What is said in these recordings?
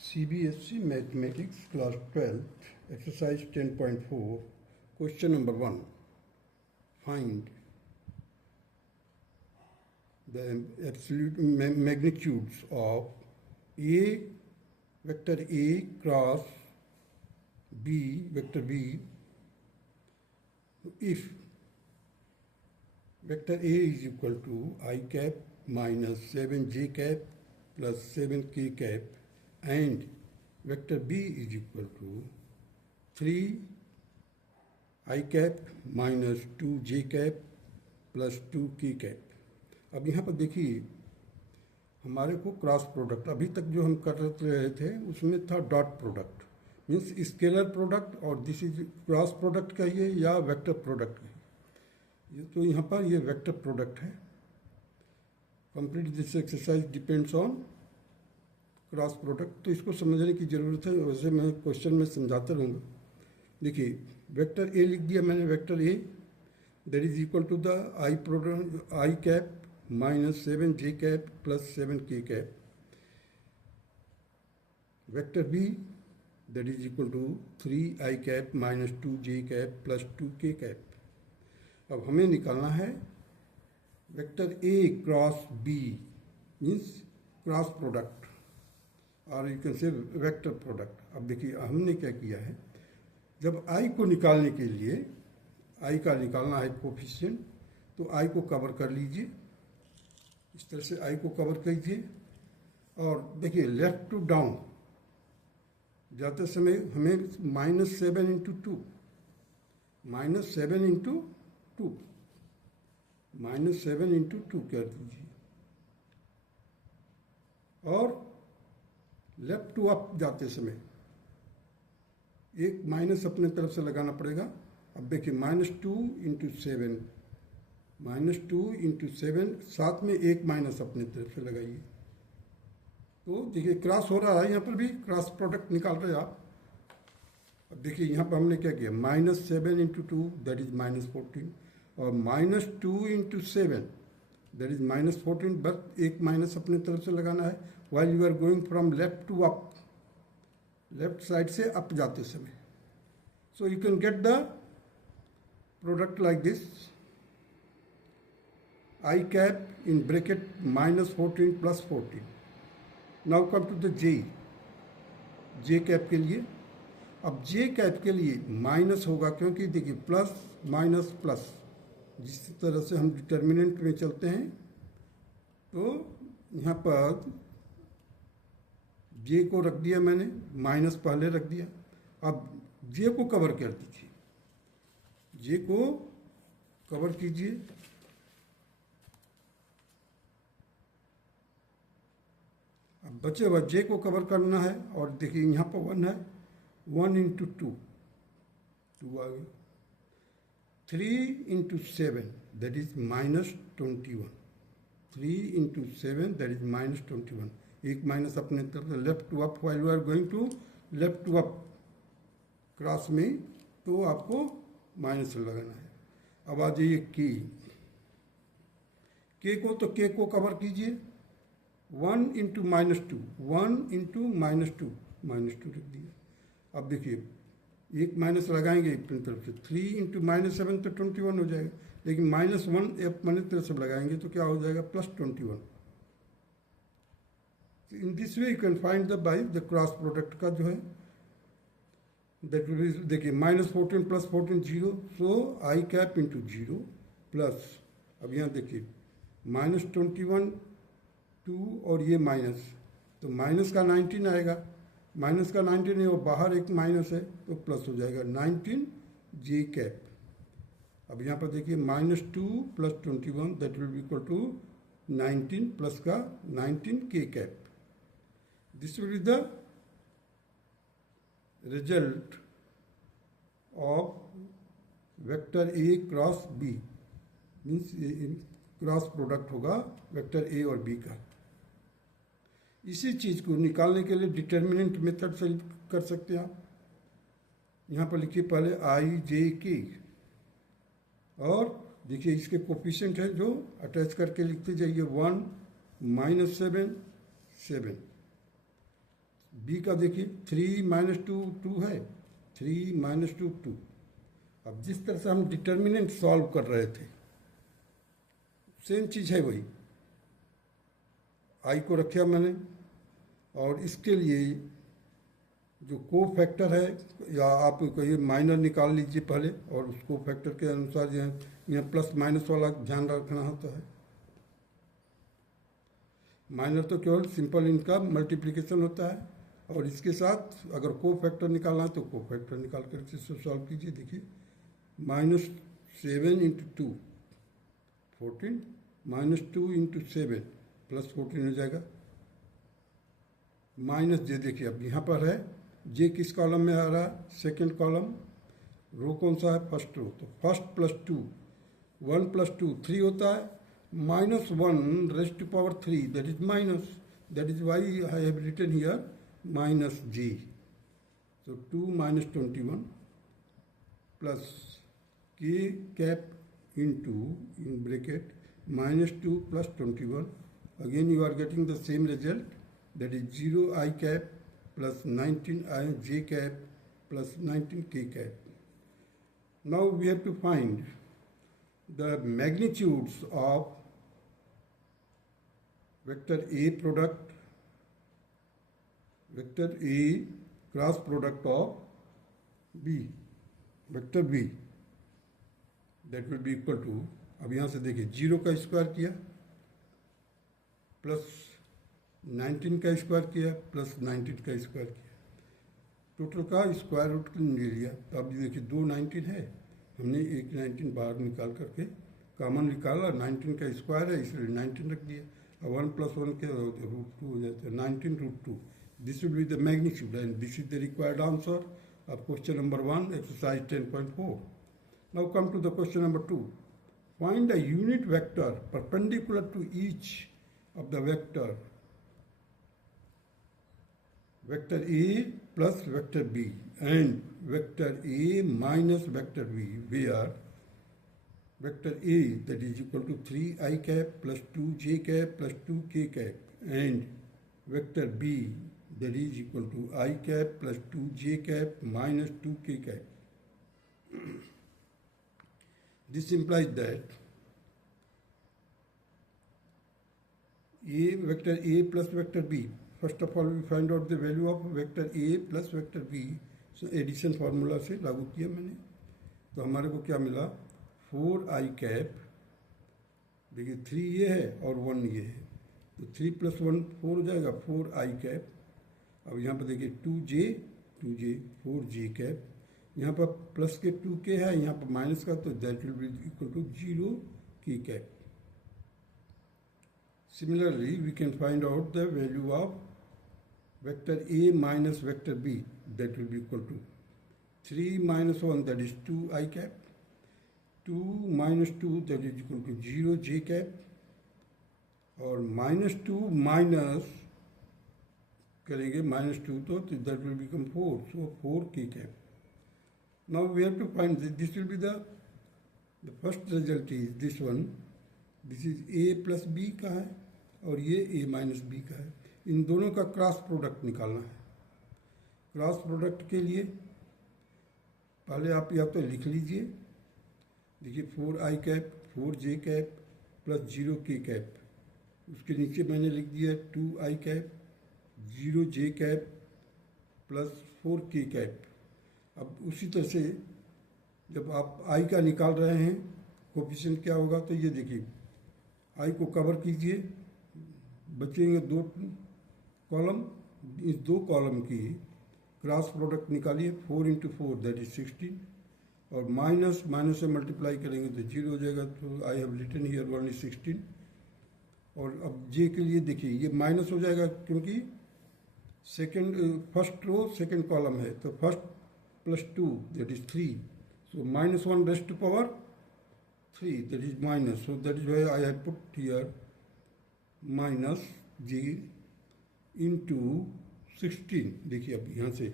CBSE Mathematics Class 12 Exercise 10.4 Question number 1. Find the absolute magnitudes of A vector A cross B vector B if vector A is equal to I cap minus 7j cap plus 7k cap and vector B is equal to 3 I cap minus 2j cap plus 2k cap। अब यहाँ पर देखिए हमारे को cross product अभी तक जो हम कर रहे थे उसमें था dot product means scalar product और दिस इज क्रॉस प्रोडक्ट कहिए या वेक्टर प्रोडक्ट कहिए। तो यहाँ पर ये वेक्टर प्रोडक्ट है। Complete this exercise depends on cross product, तो इसको समझने की ज़रूरत है। वैसे मैं क्वेश्चन में समझाता रहूँगा। देखिए वेक्टर ए लिख दिया मैंने, vector A that is equal to the I product I cap minus 7j cap plus 7k cap. Vector B that is equal to 3i cap minus 2j cap plus 2k cap. अब हमें निकालना है vector A cross B means cross product और you can say vector product. अब देखिए हमने क्या किया है, जब आई को निकालने के लिए आई का निकालना है कोफिशिएंट, तो आई को कवर कर लीजिए, इस तरह से आई को कवर कीजिए और देखिए लेफ्ट टू डाउन जाते समय हमें -7 into two -7 into two -7 into two कर दीजिए और लेफ्ट टू अप जाते समय एक माइनस अपने तरफ से लगाना पड़ेगा। अब देखिए -2 इंटू 7 -2 इंटू 7 साथ में एक माइनस अपने तरफ से लगाइए। तो देखिए क्रॉस हो रहा है, यहाँ पर भी क्रॉस प्रोडक्ट निकाल रहे हैं आप। अब देखिए यहाँ पर हमने क्या किया, -7 इंटू 2 दैट इज -14 और -2 इंटू 7 दैट इज -14, बस एक माइनस अपने तरफ से लगाना है while you are going from left to up, left side से अप जाते समय। So you can get the product like this, I cap in bracket -14 plus 14. Now come to the J cap के लिए। अब J कैप के लिए minus होगा क्योंकि देखिए प्लस माइनस प्लस जिस तरह से हम डिटर्मिनेंट में चलते हैं, तो यहाँ पर J को रख दिया मैंने, माइनस पहले रख दिया। अब J को कवर कर दीजिए, J को कवर कीजिए। अब बचे हुआ J को कवर करना है और देखिए यहाँ पर 1 है, 1 इंटू 2 आ गया, 3 into 7 that is -21, 3 into 7 that is -21, एक माइनस अपने तरफ से left to up while you are going to left to up cross में, तो आपको माइनस लगाना है। अब आ जाइए के को, तो के को कवर कीजिए, 1 इंटू -2 1 इंटू -2 रख दिया। अब देखिए एक माइनस लगाएंगे अपनी तरफ से, 3 इंटू -7 तो 21 हो जाएगा, लेकिन -1 अपनी तरफ से लगाएंगे तो क्या हो जाएगा, +21। In this way you can find the by the cross product का जो है दैट विल बी, देखिए -14 प्लस 14 0, सो आई कैप इंटू 0 प्लस, अब यहाँ देखिए -21 2 और ये माइनस, तो माइनस का 19 आएगा, माइनस का 19 है और बाहर एक माइनस है तो प्लस हो जाएगा 19j कैप। अब यहाँ पर देखिए -2 plus 21 that will be equal to 19 plus का 19k cap. This will be the result of vector A cross B means cross product होगा वेक्टर ए और बी का। इसी चीज़ को निकालने के लिए डिटर्मिनेंट मेथड से कर सकते हैं आप। यहाँ पर लिखिए पहले i,j,k और देखिए इसके कोफिशिएंट है जो अटैच करके लिखते जाइए, 1 -7 7 बी का देखिए 3 - 2 2 है, 3 - 2 2। अब जिस तरह से हम डिटर्मिनेंट सॉल्व कर रहे थे सेम चीज़ है वही। आई को रखा मैंने और इसके लिए जो को फैक्टर है, या आप कहिए माइनर निकाल लीजिए पहले, और उस को फैक्टर के अनुसार यहाँ प्लस माइनस वाला ध्यान रखना होता है। माइनर तो केवल सिंपल इनका मल्टीप्लिकेशन होता है, और इसके साथ अगर को फैक्टर निकालना है तो को फैक्टर निकाल कर इससे सॉल्व कीजिए। देखिए -7 × 2 14, -2 × 7 +14 हो जाएगा। माइनस जे देखिए अब यहाँ पर है, जे किस कॉलम में आ रहा है? Second column. रो कौन सा है? First row. तो फर्स्ट +2, 1 + 2 3 होता है, -1 raised to power 3, that is minus. That is why I have written here -g. So 2 - 21 plus k cap into in bracket -2 + 21. Again you are getting the same result, that is 0 I cap plus 19 I j cap plus 19 k cap. Now we have to find the magnitudes of vector A product, vector A cross product of B, vector B, that will be equal to, अब यहाँ से देखिए 0 का square किया plus 19 का square किया plus 19 का square किया, टोटल का स्क्वायर रूट ले लिया। तो अब देखिए 2 19 है, हमने एक 19 बाहर निकाल करके कॉमन निकाला, 19 का स्क्वायर है इसलिए 19 रख दिया। अब 1 + 1 के √2 हो जाता है, 19 √2। This will be the magnitude and this is the required answer of question number 1, exercise 10.4. Now come to the question number 2. Find a unit vector perpendicular to each of the vector A plus vector B and vector A minus vector B, where vector A, that is equal to 3i cap plus 2j cap plus 2k cap, and vector B, that is equal to I cap plus 2j cap minus 2k cap. This implies that vector A plus vector B. First of all, we find out the value of vector A plus vector B. So addition formula से लागू किया मैंने, तो हमारे को क्या मिला? 4i cap, देखिए 3 ये है और 1 ये है, तो 3 + 1 4 हो जाएगा, 4i cap। अब यहाँ पर देखिए 2j 4j cap, यहाँ पर प्लस के 2k है, यहाँ पर माइनस का, तो that will be equal to 0k cap. Similarly, we can find out the value of vector A minus vector B, that will be equal to 3 - 1, that is 2i cap, 2 - 2, that is equal to 0j cap, और -2 minus करेंगे -2 तो that will become 4, so 4k cap. Now we have to find this will be the first result is this one. This is A plus B का है और ये A minus B का है। इन दोनों का क्रॉस प्रोडक्ट निकालना है। क्रॉस प्रोडक्ट के लिए पहले आप या तो लिख लीजिए, देखिए 4i cap 4j cap plus 0k cap, उसके नीचे मैंने लिख दिया 2i cap 0j cap plus 4k cap। अब उसी तरह से जब आप i का निकाल रहे हैं कोफिशिएंट क्या होगा, तो ये देखिए i को कवर कीजिए, बचेंगे 2 कॉलम, इस 2 कॉलम की क्रॉस प्रोडक्ट निकालिए, 4 × 4 दैट इज 16, और माइनस से मल्टीप्लाई करेंगे तो 0 हो जाएगा, तो I have written here only 16। और अब जे के लिए देखिए ये माइनस हो जाएगा क्योंकि फर्स्ट रो सेकंड कॉलम है, तो first + 2 that is 3, so -1 raised to power 3, that is minus, so that is why I have put here minus g into 16। देखिए अब यहाँ से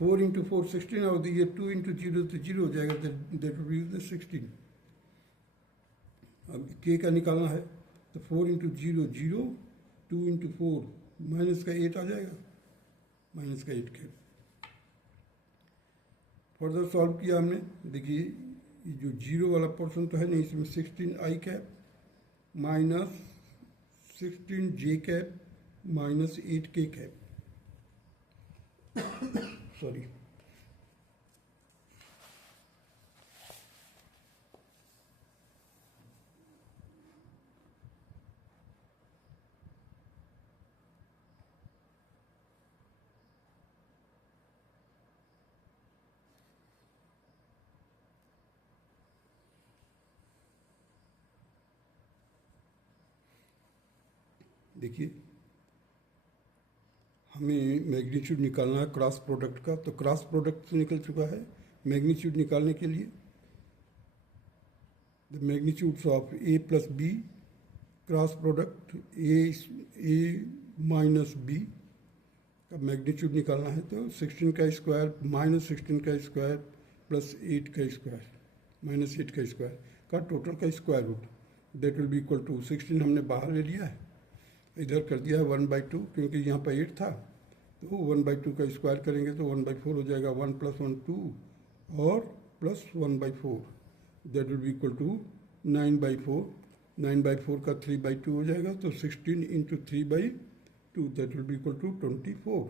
4 × 4 16 और ये 2 × 0 तो 0 हो जाएगा, that will be the 16। अब k का निकालना है, तो 4 × 0 0, 2 × 4 माइनस का 8 आ जाएगा, माइनस का 8 कैप। फर्दर सॉल्व किया हमने, देखिए ये जो जीरो वाला पोर्शन तो है नहीं, इसमें 16 आई कैप माइनस 16 जे कैप माइनस 8 के कैप, सॉरी, देखिए हमें मैग्नीट्यूड निकालना है क्रॉस प्रोडक्ट का, तो क्रॉस प्रोडक्ट तो निकल चुका है। मैग्नीट्यूड निकालने के लिए the magnitudes of A plus B, cross product A minus B का मैग्नीट्यूड निकालना है, तो 16 का स्क्वायर माइनस 16 का स्क्वायर प्लस 8 का स्क्वायर माइनस 8 का स्क्वायर का टोटल का square root, that will be equal to 16 हमने बाहर ले लिया है, इधर कर दिया है 1/2, क्योंकि यहाँ पर 8 था, तो 1/2 का स्क्वायर करेंगे तो 1/4 हो जाएगा। 1 + 1 2 और plus 1/4, that will be equal to 9/4। 9/4 का 3/2 हो जाएगा, तो 16 into 3/2, that will be equal to 24।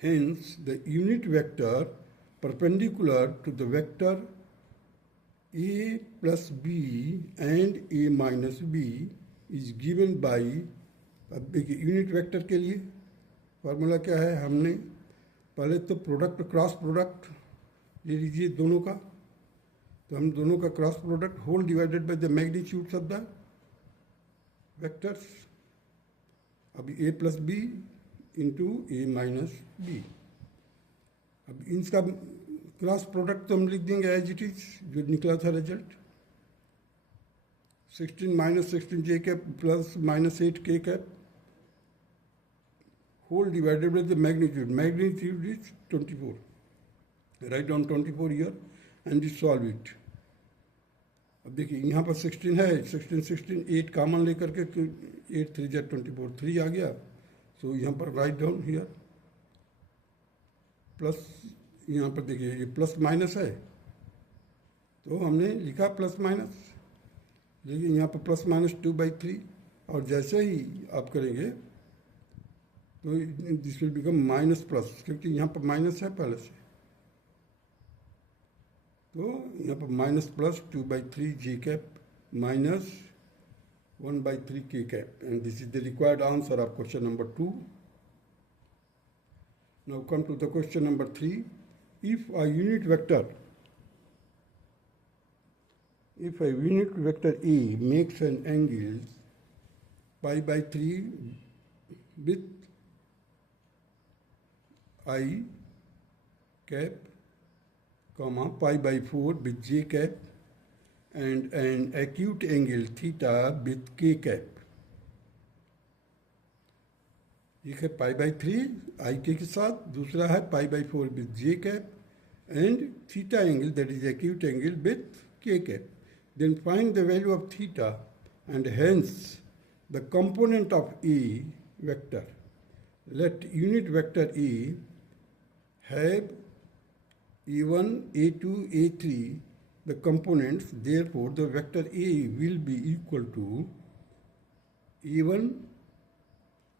Hence the unit vector perpendicular to the vector a plus b and a minus b is given by, अब देखिए यूनिट वेक्टर के लिए formula क्या है, हमने पहले तो प्रोडक्ट क्रॉस प्रोडक्ट ले लीजिए दोनों का, तो हम दोनों का cross product whole divided by the magnitudes of the vectors. अब A plus B into A minus B, अब इनका क्रॉस प्रोडक्ट तो हम लिख देंगे एज इट इज जो निकला था रिजल्ट, 16 माइनस 16 जे कैप प्लस माइनस 8 के cap whole divided by the magnitude. Magnitude is 24. Write down 24 here and solve it. अब देखिए यहाँ पर 16 है, 16 8 कॉमन लेकर के 8 3 जा 24, 3 आ गया, सो यहाँ पर राइट डाउन हियर प्लस, यहाँ पर देखिए ये प्लस माइनस है, तो हमने लिखा प्लस माइनस, लेकिन यहाँ पर प्लस माइनस 2/3, और जैसे ही आप करेंगे तो this will become minus plus, क्योंकि यहाँ पर माइनस है पहले से, तो यहाँ पर माइनस प्लस 2/3 जे कैप माइनस 1/3 के cap, and this is the required answer of question number 2. Now come to the question number 3. If a unit vector A makes an angle pi/3 with I cap, comma pi/4 with j cap, and an acute angle theta with k cap. एक है pi/3 I के साथ, दूसरा है pi/4 with j cap and theta angle, that is acute angle, with k cap. Then find the value of theta and hence the component of A vector. Let unit vector A have A1, A2, A3 the components, therefore the vector A will be equal to A1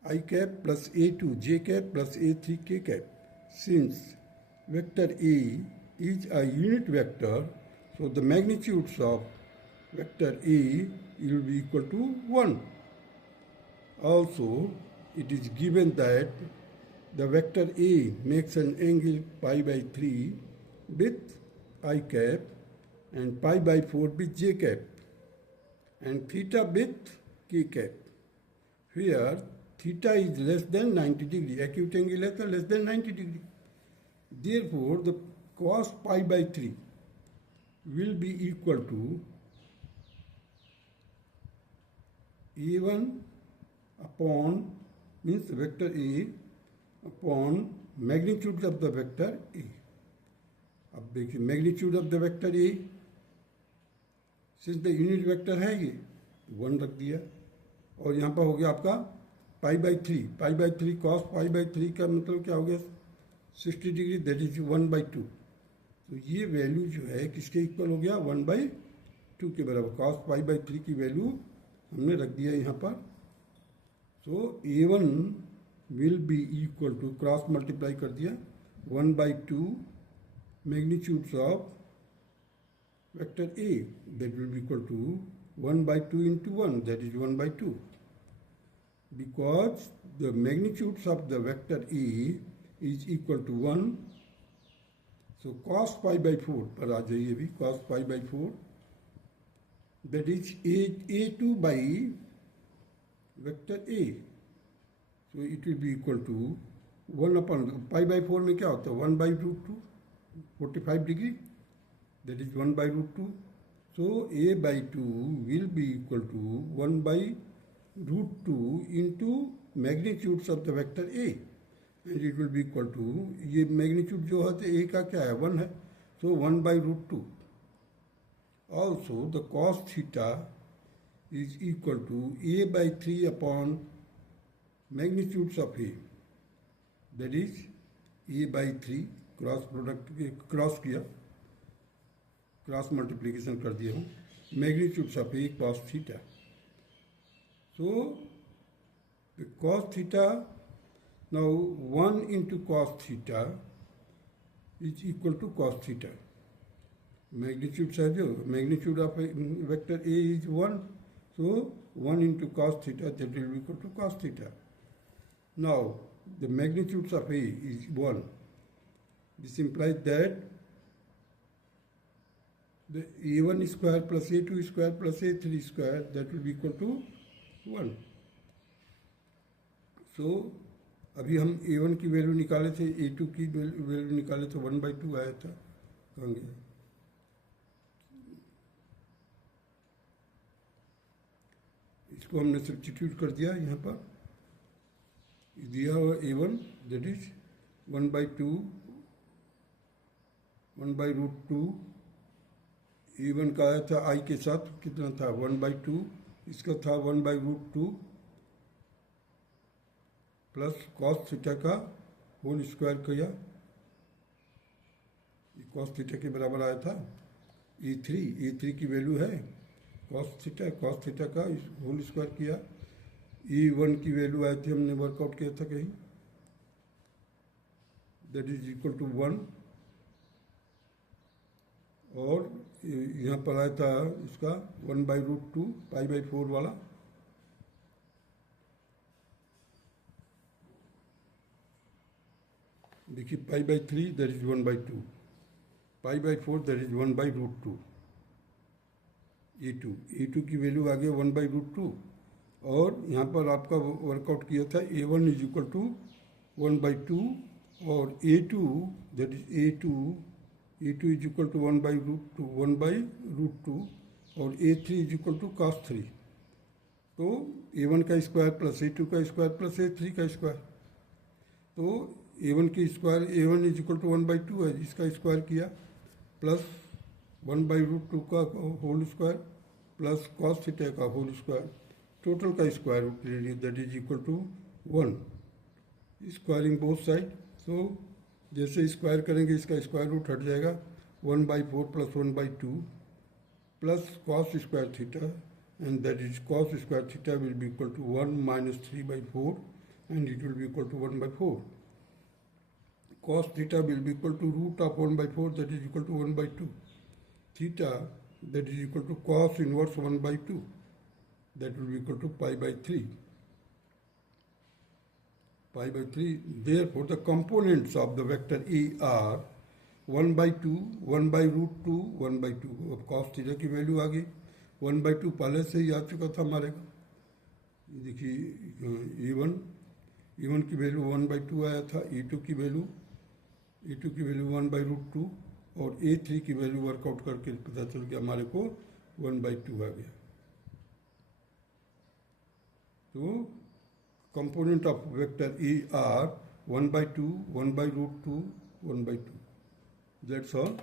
I cap plus A2 j cap plus A3 k cap. Since vector A is a unit vector, so the magnitudes of vector A will be equal to 1. Also, it is given that the vector A makes an angle pi/3 with I cap and pi/4 with j cap and theta with k cap. Here theta is less than 90 degree, acute angle है तो less than 90 degree. Therefore, the cos pi/3 will be equal to A1 upon, means vector A upon magnitude of the vector A. अब देखिए magnitude of the vector A, since the unit vector है ये 1 रख दिया, और यहाँ पर हो गया आपका पाई by three cos pi by three का मतलब क्या हो गया 60 डिग्री, दैट इज 1/2। तो ये वैल्यू जो है किसके इक्वल हो गया 1/2 के बराबर। कॉस पाई बाई थ्री की वैल्यू हमने रख दिया यहाँ पर। So A1 will be equal to, cross multiply कर दिया, 1/2 magnitudes of vector A, that will be equal to 1/2 into 1, that is 1/2, because the magnitudes of the vector A is equal to 1. So cos pi by 4 पर आ जाइए भी, cos pi by 4, that is A2 by vector A. So it will be equal to 1 upon pi by 4 में क्या होता है 1/√2, 45 degree, that is 1/√2. So A/2 will be equal to 1/√2 into magnitudes of the vector A, and it will be equal to, ये magnitude जो है तो A का क्या है 1 है, so 1/√2. Also the cos theta is equal to A/3 upon magnitudes of A, that is A/3, cross product cross किया, cross multiplication कर दिया हूँ, magnitudes of A cos theta. So cos theta, now 1 into cos theta is equal to cos theta. Magnitude है जो, magnitude of vector A is 1, so 1 into cos theta, that will be equal to cos theta. Now the magnitudes of A is 1, this implies that the A1 square plus A2 square plus A3 square, that will be equal to 1. So अभी हम A1 की value निकाले थे, A2 की value निकाले थे, 1/2 आया था, कहाँ गया, इसको हमने सब्स्टिट्यूट कर दिया यहाँ पर, दिया हुआ A1 दैट इज 1/2, 1/√2, A1 का आया था I के साथ कितना था 1/2, इसका था 1/√2 प्लस कॉस थीटा का होल स्क्वायर किया, कॉस थीटा के बराबर आया था A3 की वैल्यू है कॉस थीटा का होल स्क्वायर किया, A1 की वैल्यू आई थी, हमने वर्कआउट किया था कहीं, दैट इज इक्वल टू 1, और यहाँ पर आया था इसका 1/√2 पाई/4 वाला, देखिए पाई/3 दैट इज 1/2, पाई/4 दैट इज 1/√2, A2 की वैल्यू आ गई 1/√2, और यहाँ पर आपका वर्कआउट किया था A1 इज इक्वल टू 1/2, और A2 that is A2 is equal to 1/√2, और A3 is equal to cos 3। तो A1 का स्क्वायर प्लस A2 का स्क्वायर प्लस A3 का स्क्वायर, तो A1 की square, A1 is equal to 1/2 है, इसका स्क्वायर किया, प्लस 1/√2 का whole square plus cos theta का होल स्क्वायर, टोटल का स्क्वायर रूट ले लिया, that is equal to 1, squaring both side. सो जैसे स्क्वायर करेंगे इसका स्क्वायर रूट हट जाएगा, 1/4 plus 1/2 plus cos square theta, and that is cos square theta will be equal to 1 minus 3/4, and it will be equal to 1/4। Cos theta will be equal to root of 1/4, that is equal to 1/2, theta that is equal to cos inverse 1/2, that will be equal to पाई/3। Therefore, the components of the vector A are 1/2, 1/√2, 1/2। अब cos theta की value आ गई, 1/2 पहले से ही आ चुका था हमारे को, देखिए A1 की वैल्यू 1/2 आया था, A2 की वैल्यू 1/√2, और A3 की वैल्यू वर्कआउट करके पता चल गया हमारे को 1/2 आ गया। तो component of vector E are 1/2, 1/√2, 1/2. That's all.